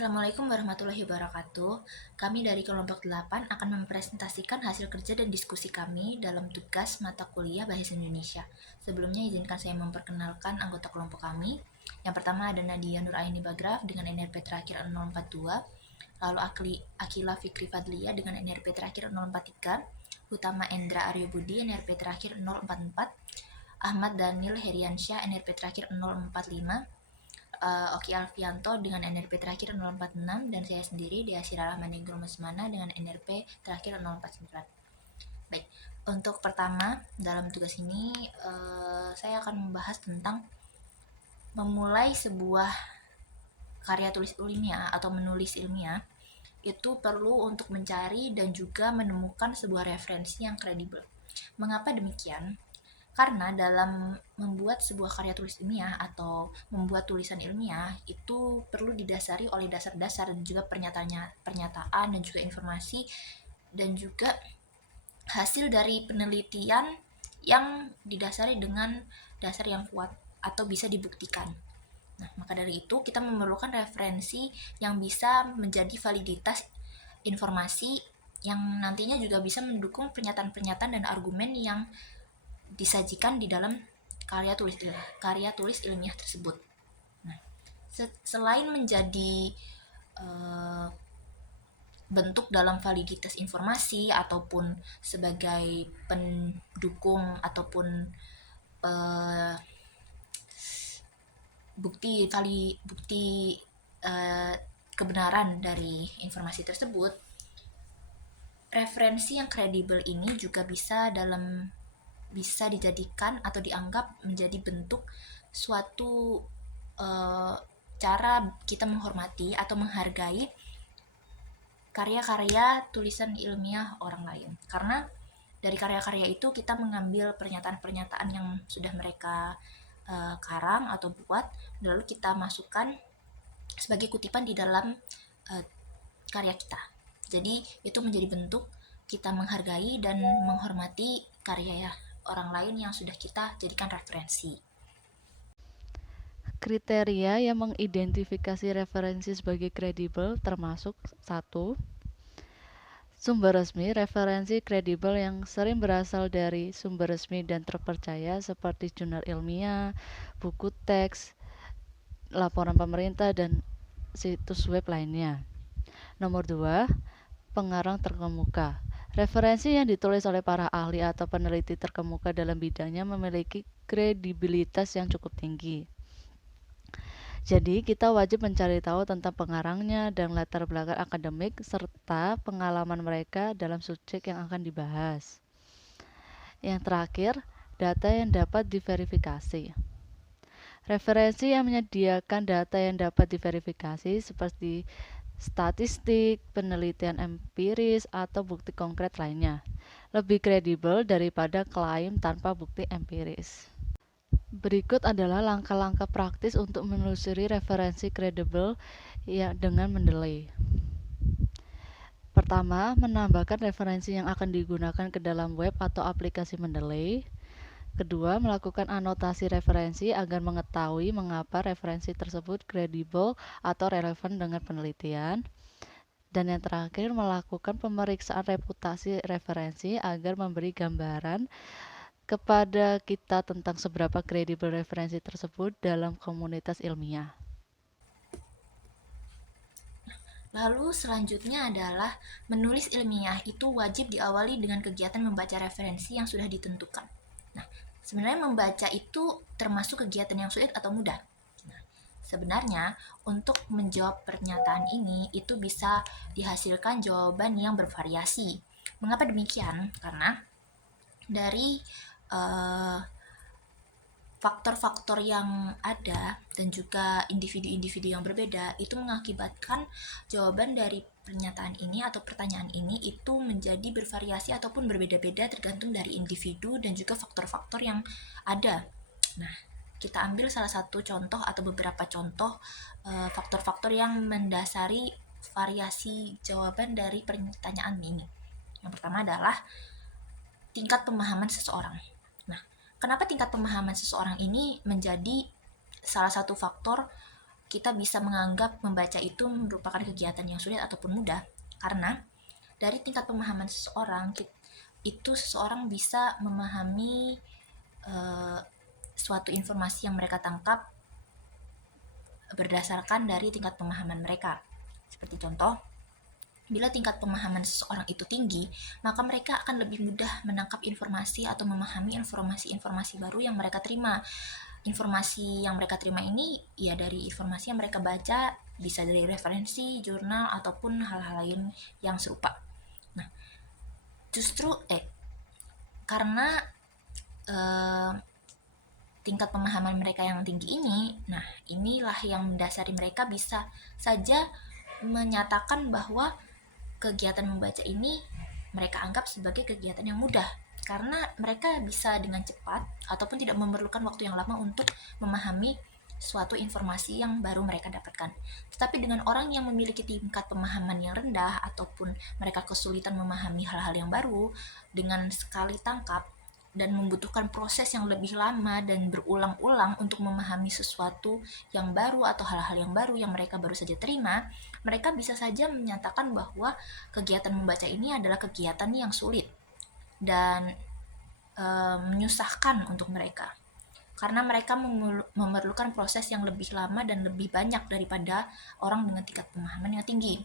Assalamualaikum warahmatullahi wabarakatuh. Kami dari kelompok 8 akan mempresentasikan hasil kerja dan diskusi kami dalam tugas mata kuliah Bahasa Indonesia. Sebelumnya izinkan saya memperkenalkan anggota kelompok kami. Yang pertama ada Nadia Nuraini Bagraf dengan NRP terakhir 042, lalu Akila Fikri Fadlia dengan NRP terakhir 043, Utama Endra Aryo Budi NRP terakhir 044, Ahmad Daniel Heriansyah NRP terakhir 045, Oki Alfianto dengan NRP terakhir 046, dan saya sendiri Dea Sirala Manegro Masmana dengan NRP terakhir 049. Baik, untuk pertama dalam tugas ini saya akan membahas tentang memulai sebuah karya tulis ilmiah atau menulis ilmiah itu perlu untuk mencari dan juga menemukan sebuah referensi yang kredibel. Mengapa demikian? Karena dalam membuat sebuah karya tulis ilmiah atau membuat tulisan ilmiah itu perlu didasari oleh dasar-dasar dan juga pernyataan dan juga informasi dan juga hasil dari penelitian yang didasari dengan dasar yang kuat atau bisa dibuktikan. Nah, maka dari itu kita memerlukan referensi yang bisa menjadi validitas informasi yang nantinya juga bisa mendukung pernyataan-pernyataan dan argumen yang disajikan di dalam karya tulis ilmiah tersebut. Nah, selain menjadi bentuk dalam validitas informasi ataupun sebagai pendukung ataupun bukti kebenaran dari informasi tersebut, referensi yang kredibel ini juga bisa dijadikan atau dianggap menjadi bentuk suatu cara kita menghormati atau menghargai karya-karya tulisan ilmiah orang lain. Karena dari karya-karya itu kita mengambil pernyataan-pernyataan yang sudah mereka karang atau buat, lalu kita masukkan sebagai kutipan di dalam karya kita. Jadi itu menjadi bentuk kita menghargai dan menghormati karya orang lain yang sudah kita jadikan referensi. Kriteria yang mengidentifikasi referensi sebagai kredibel termasuk 1. Sumber resmi. Referensi kredibel yang sering berasal dari sumber resmi dan terpercaya seperti jurnal ilmiah, buku teks, laporan pemerintah, dan situs web lainnya. Nomor 2. Pengarang terkemuka. Referensi yang ditulis oleh para ahli atau peneliti terkemuka dalam bidangnya memiliki kredibilitas yang cukup tinggi. Jadi, kita wajib mencari tahu tentang pengarangnya dan latar belakang akademik serta pengalaman mereka dalam subjek yang akan dibahas. Yang terakhir, data yang dapat diverifikasi. Referensi yang menyediakan data yang dapat diverifikasi seperti statistik, penelitian empiris, atau bukti konkret lainnya lebih kredibel daripada klaim tanpa bukti empiris. Berikut adalah langkah-langkah praktis untuk menelusuri referensi kredibel dengan mendelay. Pertama, menambahkan referensi yang akan digunakan ke dalam web atau aplikasi mendelay. Kedua, melakukan anotasi referensi agar mengetahui mengapa referensi tersebut kredibel atau relevan dengan penelitian. Dan yang terakhir, melakukan pemeriksaan reputasi referensi agar memberi gambaran kepada kita tentang seberapa kredibel referensi tersebut dalam komunitas ilmiah. Lalu selanjutnya adalah menulis ilmiah itu wajib diawali dengan kegiatan membaca referensi yang sudah ditentukan. Nah, sebenarnya membaca itu termasuk kegiatan yang sulit atau mudah. Nah, sebenarnya untuk menjawab pernyataan ini itu bisa dihasilkan jawaban yang bervariasi. Mengapa demikian? Karena dari faktor-faktor yang ada dan juga individu-individu yang berbeda itu mengakibatkan jawaban dari pernyataan ini atau pertanyaan ini itu menjadi bervariasi ataupun berbeda-beda tergantung dari individu dan juga faktor-faktor yang ada. Nah, kita ambil salah satu contoh atau beberapa contoh faktor-faktor yang mendasari variasi jawaban dari pertanyaan ini. Yang pertama adalah tingkat pemahaman seseorang. Nah, kenapa tingkat pemahaman seseorang ini menjadi salah satu faktor kita bisa menganggap membaca itu merupakan kegiatan yang sulit ataupun mudah? Karena dari tingkat pemahaman seseorang, itu seseorang bisa memahami suatu informasi yang mereka tangkap berdasarkan dari tingkat pemahaman mereka. Seperti contoh, bila tingkat pemahaman seseorang itu tinggi, maka mereka akan lebih mudah menangkap informasi atau memahami informasi-informasi baru yang mereka terima. Informasi yang mereka terima ini ya dari informasi yang mereka baca, bisa dari referensi, jurnal, ataupun hal-hal lain yang serupa. Nah, justru karena eh, tingkat pemahaman mereka yang tinggi ini, nah inilah yang mendasari mereka bisa saja menyatakan bahwa kegiatan membaca ini mereka anggap sebagai kegiatan yang mudah karena mereka bisa dengan cepat ataupun tidak memerlukan waktu yang lama untuk memahami suatu informasi yang baru mereka dapatkan. Tetapi dengan orang yang memiliki tingkat pemahaman yang rendah ataupun mereka kesulitan memahami hal-hal yang baru, dengan sekali tangkap dan membutuhkan proses yang lebih lama dan berulang-ulang untuk memahami sesuatu yang baru atau hal-hal yang baru yang mereka baru saja terima, mereka bisa saja menyatakan bahwa kegiatan membaca ini adalah kegiatan yang sulit dan menyusahkan untuk mereka karena mereka memerlukan proses yang lebih lama dan lebih banyak daripada orang dengan tingkat pemahaman yang tinggi.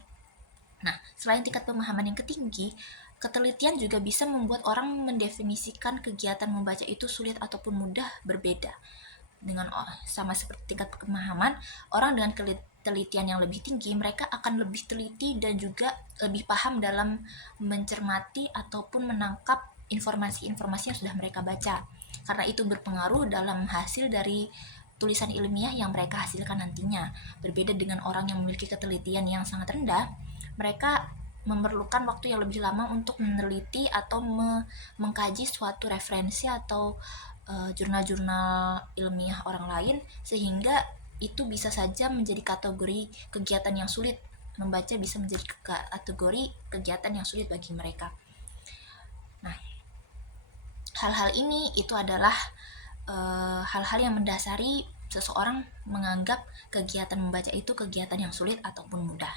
Nah, selain tingkat pemahaman yang tinggi, ketelitian juga bisa membuat orang mendefinisikan kegiatan membaca itu sulit ataupun mudah berbeda. Dengan sama seperti tingkat pemahaman, orang dengan ketelitian yang lebih tinggi, mereka akan lebih teliti dan juga lebih paham dalam mencermati ataupun menangkap informasi-informasi yang sudah mereka baca. Karena itu berpengaruh dalam hasil dari tulisan ilmiah yang mereka hasilkan nantinya. Berbeda dengan orang yang memiliki ketelitian yang sangat rendah, mereka memerlukan waktu yang lebih lama untuk meneliti atau mengkaji suatu referensi atau jurnal-jurnal ilmiah orang lain, sehingga itu bisa saja menjadi kategori kegiatan yang sulit. Membaca bisa menjadi kategori kegiatan yang sulit bagi mereka. Nah, hal-hal ini itu adalah hal-hal yang mendasari seseorang menganggap kegiatan membaca itu kegiatan yang sulit ataupun mudah.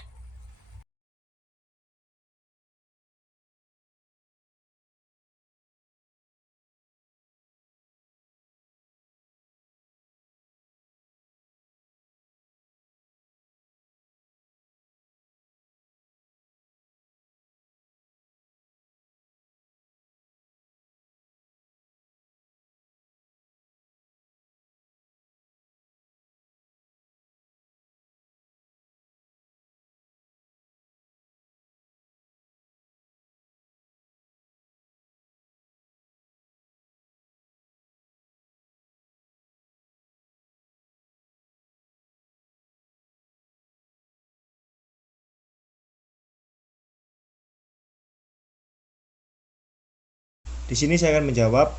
Di sini saya akan menjawab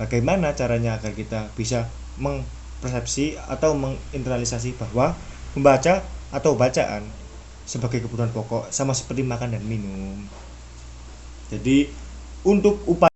bagaimana caranya agar kita bisa mengpersepsi atau menginternalisasi bahwa membaca atau bacaan sebagai kebutuhan pokok sama seperti makan dan minum. Jadi untuk upaya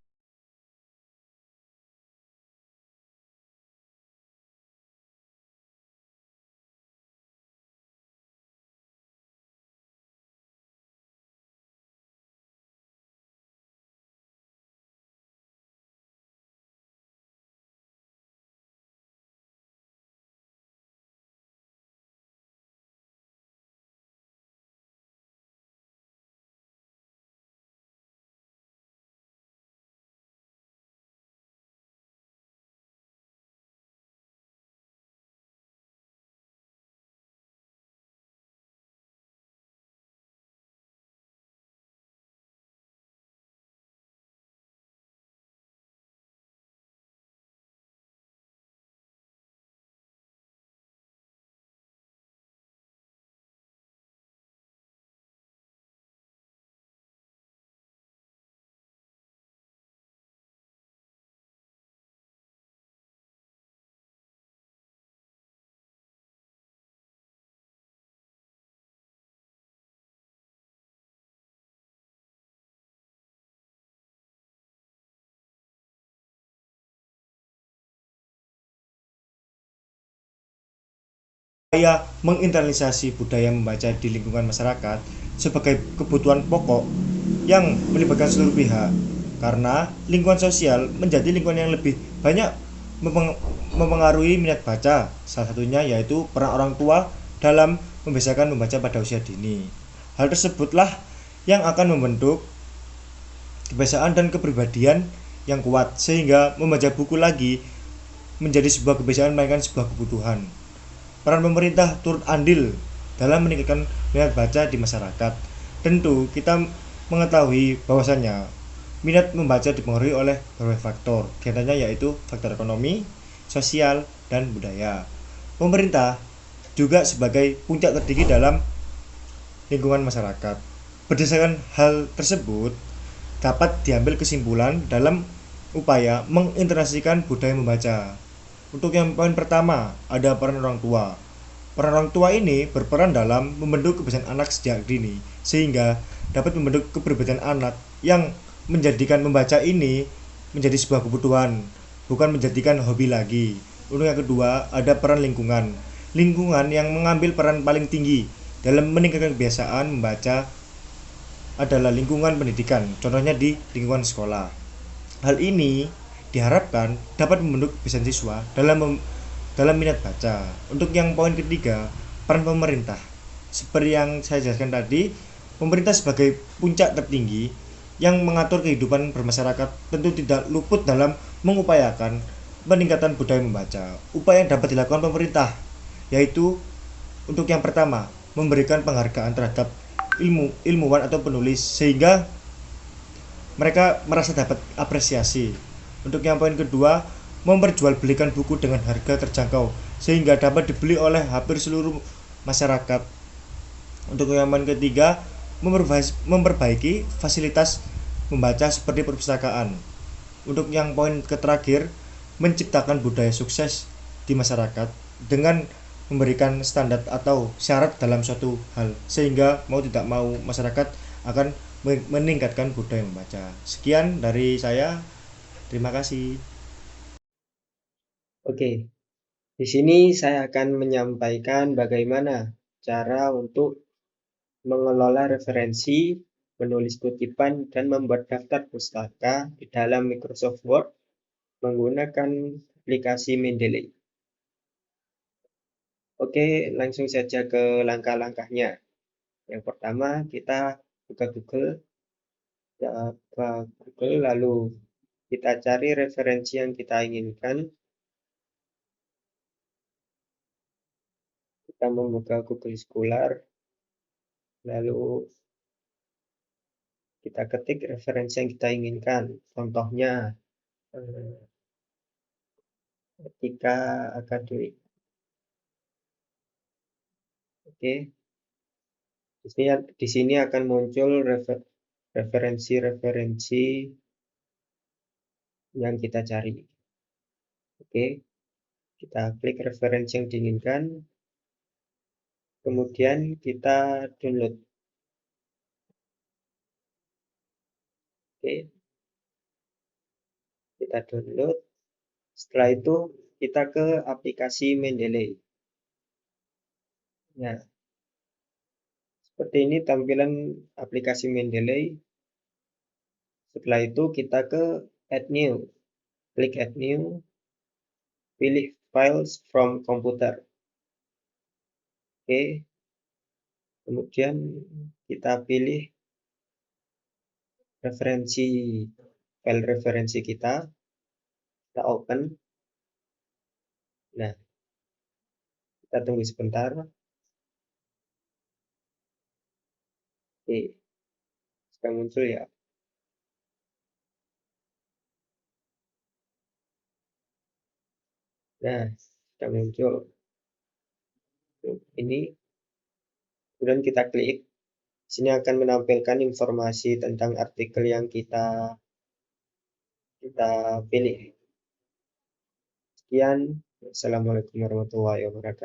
upaya menginternalisasi budaya membaca di lingkungan masyarakat sebagai kebutuhan pokok yang melibatkan seluruh pihak, karena lingkungan sosial menjadi lingkungan yang lebih banyak mempengaruhi minat baca, salah satunya yaitu peran orang tua dalam membiasakan membaca pada usia dini. Hal tersebutlah yang akan membentuk kebiasaan dan kepribadian yang kuat, sehingga membaca buku lagi menjadi sebuah kebiasaan melainkan sebuah kebutuhan. Peran pemerintah turut andil dalam meningkatkan minat baca di masyarakat. Tentu kita mengetahui bahwasannya minat membaca dipengaruhi oleh berbagai faktor, diantaranya yaitu faktor ekonomi, sosial, dan budaya. Pemerintah juga sebagai puncak tertinggi dalam lingkungan masyarakat. Berdasarkan hal tersebut, dapat diambil kesimpulan dalam upaya menginternalisasikan budaya membaca. Untuk yang poin pertama, ada peran orang tua. Peran orang tua ini berperan dalam membentuk kebiasaan anak sejak dini, sehingga dapat membentuk kepribadian anak yang menjadikan membaca ini menjadi sebuah kebutuhan, bukan menjadikan hobi lagi. Untuk yang kedua, ada peran lingkungan. Lingkungan yang mengambil peran paling tinggi dalam meningkatkan kebiasaan membaca adalah lingkungan pendidikan, contohnya di lingkungan sekolah. Hal ini diharapkan dapat membentuk kebiasaan siswa dalam minat baca. Untuk yang poin ketiga, peran pemerintah. Seperti yang saya jelaskan tadi, pemerintah sebagai puncak tertinggi yang mengatur kehidupan bermasyarakat tentu tidak luput dalam mengupayakan peningkatan budaya membaca. Upaya yang dapat dilakukan pemerintah yaitu untuk yang pertama, memberikan penghargaan terhadap ilmuwan atau penulis sehingga mereka merasa dapat apresiasi. Untuk yang poin kedua, memperjualbelikan buku dengan harga terjangkau sehingga dapat dibeli oleh hampir seluruh masyarakat. Untuk yang poin ketiga, memperbaiki fasilitas membaca seperti perpustakaan. Untuk yang poin terakhir, menciptakan budaya sukses di masyarakat dengan memberikan standar atau syarat dalam suatu hal, sehingga mau tidak mau masyarakat akan meningkatkan budaya membaca. Sekian dari saya, terima kasih. Oke, di sini saya akan menyampaikan bagaimana cara untuk mengelola referensi, menulis kutipan, dan membuat daftar pustaka di dalam Microsoft Word menggunakan aplikasi Mendeley. Oke, langsung saja ke langkah-langkahnya. Yang pertama, kita buka Google, lalu kita cari referensi yang kita inginkan. Kita membuka Google Scholar, lalu kita ketik referensi yang kita inginkan. Contohnya, etika akademik. Oke, di sini akan muncul referensi-referensi yang kita cari. Oke, kita klik referensi yang diinginkan, kemudian kita download. Oke, kita download. Setelah itu kita ke aplikasi Mendeley. Nah, seperti ini tampilan aplikasi Mendeley. Setelah itu kita ke Add New. Klik Add New. Pilih Files from Computer. Oke. Kemudian kita pilih file referensi kita open. Nah, kita tunggu sebentar. Oke, sudah muncul ya. Nah, sudah muncul. Ini, kemudian kita klik. Sini akan menampilkan informasi tentang artikel yang kita pilih. Sekian. Assalamualaikum warahmatullahi wabarakatuh.